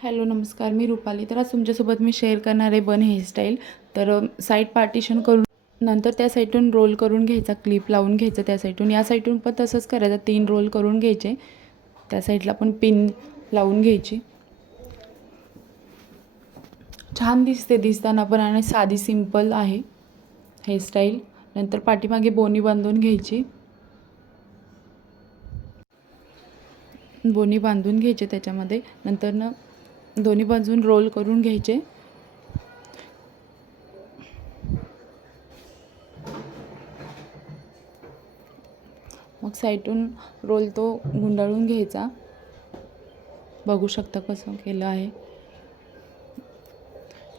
Hello नमस्कार, मी रुपाली. तर आज तुमच्यासोबत मी शेअर करणार आहे बन हेअरस्टाईल. तर साईड पार्टिशन करून नंतर त्या साईडून रोल करून घ्यायचा, क्लिप लावून घ्यायचं त्या साईडून. या साईडून पण तसंच करायचं, 3 रोल करून घ्यायचे. त्या साईडला पण पिन लावून घ्यायची. छान दिसते दिसताना पण आणि साधी सिंपल आहे हेअरस्टाईल. नंतर पाठीमागे बोनी बांधून घ्यायची. बोनी बांधून घ्यायचे त्याच्यामध्ये. नंतर दोन्ही बाजून रोल करून घ्यायचे. मग साईडून रोल तो गुंडाळून घ्यायचा. बघू शकता कसं केलं आहे.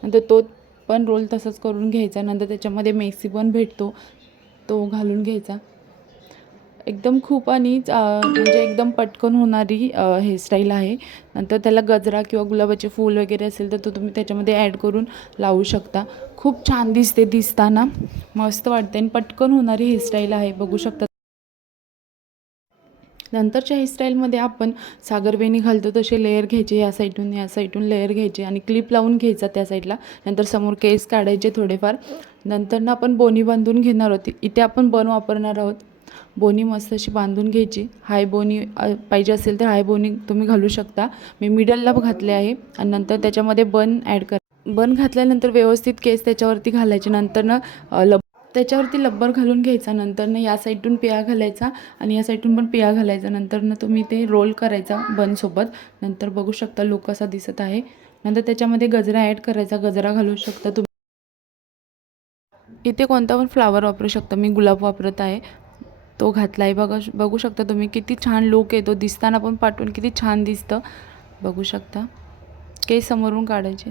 नंतर तो पण रोल तसंच करून घ्यायचा. नंतर त्याच्यामध्ये मेक्सी पण भेटतो, तो घालून घ्यायचा. एकदम खूप आणि म्हणजे एकदम पटकन होणारी हेअरस्टाईल आहे. नंतर त्याला गजरा किंवा गुलाबाचे फूल वगैरे असेल तर तो तुम्ही त्याच्यामध्ये ॲड करून लावू शकता. खूप छान दिसते दिसताना, मस्त वाटते आणि पटकन होणारी हेअरस्टाईल आहे. बघू शकता. नंतरच्या हेअरस्टाईलमध्ये आपण सागरवेणी घालतो तसे लेयर घ्यायचे. या साईडून लेयर घ्यायचे आणि क्लिप लावून घ्यायचा त्या साईडला. नंतर समोर केस काढायचे थोडेफार. नंतर आपण बोनी बांधून घेणार आहोत. इथे आपण बन वापरणार आहोत. बोनी मस्त अशी बांधून घ्यायची. हाय बोनी पाहिजे असेल तर हाय बोनी तुम्ही घालू शकता. मी मिडलला घातले आहे. आणि नंतर त्याच्यामध्ये बन ॲड करा. बन घातल्यानंतर व्यवस्थित केस त्याच्यावरती घालायचे. नंतर त्याच्यावरती लब्बर घालून घ्यायचा. नंतर या साईडून पिया घालायचा आणि या साईडून पण पिया घालायचा. नंतर तुम्ही ते रोल करायचा बनसोबत. नंतर बघू शकता लुक कसा दिसत आहे. नंतर त्याच्यामध्ये गजरा ॲड करायचा. गजरा घालू शकता तुम्ही. इथे कोणता पण फ्लावर वापरू शकता. मी गुलाब वापरत आहे, तो घातला आहे. बघू शकता तुम्ही किती छान लुक येतो. दिसताना पण पाठवून किती छान दिसतं. बघू शकता. केस समोरून काढायचे.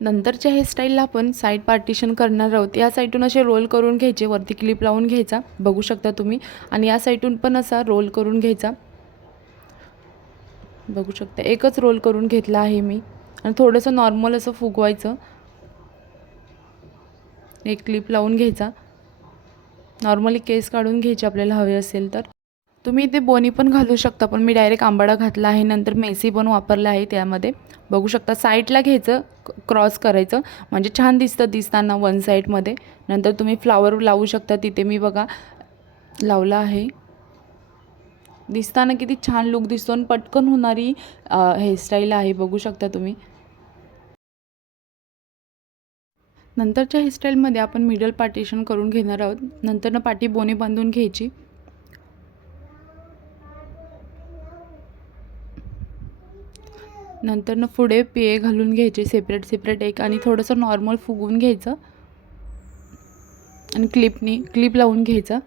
नंतरच्या हेअरस्टाईलला आपण साईड पार्टिशन करणार आहोत. या साईडून असे रोल करून घ्यायचे, वरती क्लिप लावून घ्यायचा. बघू शकता तुम्ही. आणि या साईडून पण असा रोल करून घ्यायचा. बघू शकता एकच रोल करून घेतला आहे मी. आणि थोडंसं नॉर्मल असं फुगवायचं. एक क्लिप लावून घ्यायचा. नॉर्मली केस काढून घ्यायचे आपल्याला हवे असेल तर. तुम्ही इथे बोनी पण घालू शकता, पण मी डायरेक्ट आंबाडा घातला आहे. नंतर मेसी पण वापरला आहे त्यामध्ये. बघू शकता साईडला घ्यायचं, क्रॉस करायचं म्हणजे छान दिसतं दिसताना वन साईडमध्ये. नंतर तुम्ही फ्लावर लावू शकता तिथे. मी बघा लावला आहे. दिसताना किती छान लुक दिसतो आणि पटकन होणारी हेअरस्टाईल आहे. बघू शकता तुम्ही. नंतरच्या हेअरस्टाईलमध्ये आपण मिडल पार्टिशन करून घेणार आहोत. नंतर पाठी बोनी बांधून घ्यायची. नंतर पुढे पिये घालून घ्यायचे सेपरेट एक आणि थोडंसं नॉर्मल फुगवून घ्यायचं आणि क्लिप लावून घ्यायचं.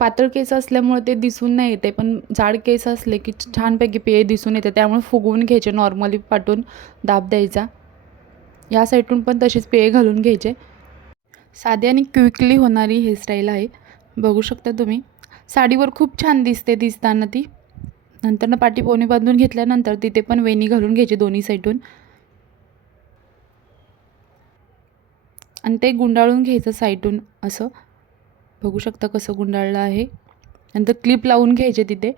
पातळ केस असल्यामुळे ते दिसून नाही येते, पण जाड केस असले की छानपैकी पिये दिसून येते. त्यामुळे फुगवून घ्यायचे, नॉर्मली पाठवून दाब द्यायचा. या साईडून पण तशीच पिये घालून घ्यायचे. साधी आणि क्विकली होणारी हेअरस्टाईल आहे. बघू शकता तुम्ही. साडीवर खूप छान दिसते दिसताना ती. नंतर पाठी पोनी बांधून घेतल्यानंतर तिथे पण वेणी घालून घ्यायची दोन्ही साईडून आणि ते गुंडाळून घ्यायचं साईडून असं. बघू शकता कसं गुंडाळलं आहे. नंतर क्लिप लावून घ्यायचे तिथे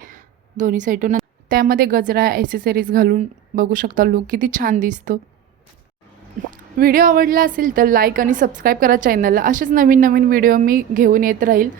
दोन्ही साईडून. त्यामध्ये गजरा ॲक्सेसरीज घालून बघू शकता लुक किती छान दिसतो. व्हिडिओ आवडला असेल तर लाईक आणि सबस्क्राईब करा चॅनलला. असेच नवीन व्हिडिओ मी घेऊन येत राहील.